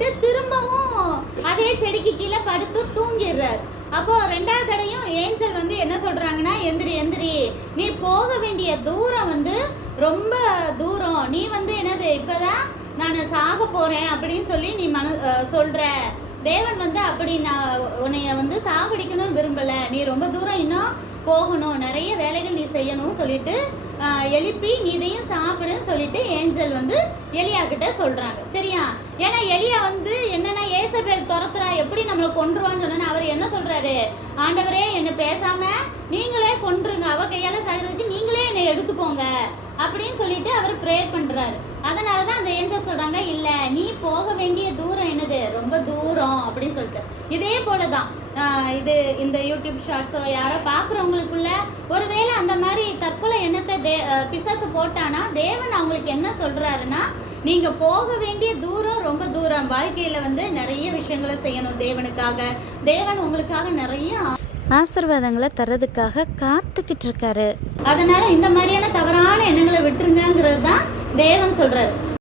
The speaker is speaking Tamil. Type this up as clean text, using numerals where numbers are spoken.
சொல்லிட்டு திரும்பவும் அதே செடிக்கு கீழே படுத்து தூங்கிடுறாரு. அப்போ ரெண்டாவது தடையும் ஏஞ்சல் வந்து என்ன சொல்றாங்கன்னா, எந்திரி எந்திரி, நீ போக வேண்டிய தூரம் வந்து ரொம்ப தூரம், நீ வந்து என்னது இப்பதான் நான் சாக போறேன் அப்படின்னு சொல்லி நீ சொல்ற. தேவன் வந்து அப்படி நான் உன்னைய வந்து சாவடிக்கணும் விரும்பல, நீ ரொம்ப தூரம் இன்னும் போகணும், நிறைய வேலைகள் நீ செய்யணும் சொல்லிட்டு எழுப்பி நீ இதையும் சாப்பிடுன்னு சொல்லிட்டு ஏஞ்சல் வந்து எலியா கிட்ட சொல்றாங்க. சரியா? ஏன்னா எலியா வந்து என்னன்னா ஏசபேல் துரத்துறா, எப்படி நம்மளை கொன்றுவான்னு சொன்னா அவர் என்ன சொல்றாரு, ஆண்டவரே என்ன பேசாம நீங்களே கொன்றுங்க, அவ கையால சாகிறதுக்கு நீங்களே என்னை எடுத்துக்கோங்க அப்படின்னு சொல்லிட்டு அவர் ப்ரேயர் பண்றாரு. அதனாலதான் அந்த ஏஞ்சல் சொல்றாங்க, இல்ல நீ போக வேண்டிய தூரம் என்னது ரொம்ப தூரம் அப்படின்னு சொல்லிட்டு. இதே போலதான் இது இந்த யூடியூப் ஷார்ட்ஸோ யாரோ பாக்குறவங்களுக்குள்ள ஒருவேளை அந்த மாதிரி தற்கொலை எண்ணத்தை பிசாசு போட்டானா தேவன் அவங்களுக்கு என்ன சொல்றாருன்னா, நீங்க போக வேண்டிய தூரம் ரொம்ப தூரம், வாழ்க்கையில வந்து நிறைய விஷயங்களை செய்யணும் தேவனுக்காக, தேவன் உங்களுக்காக நிறைய ஆசீர்வாதங்களை தர்றதுக்காக காத்துக்கிட்டு இருக்காரு. அதனால இந்த மாதிரியான தவறான எண்ணங்களை விட்டுருங்கிறது தான் தேவன் சொல்றாரு.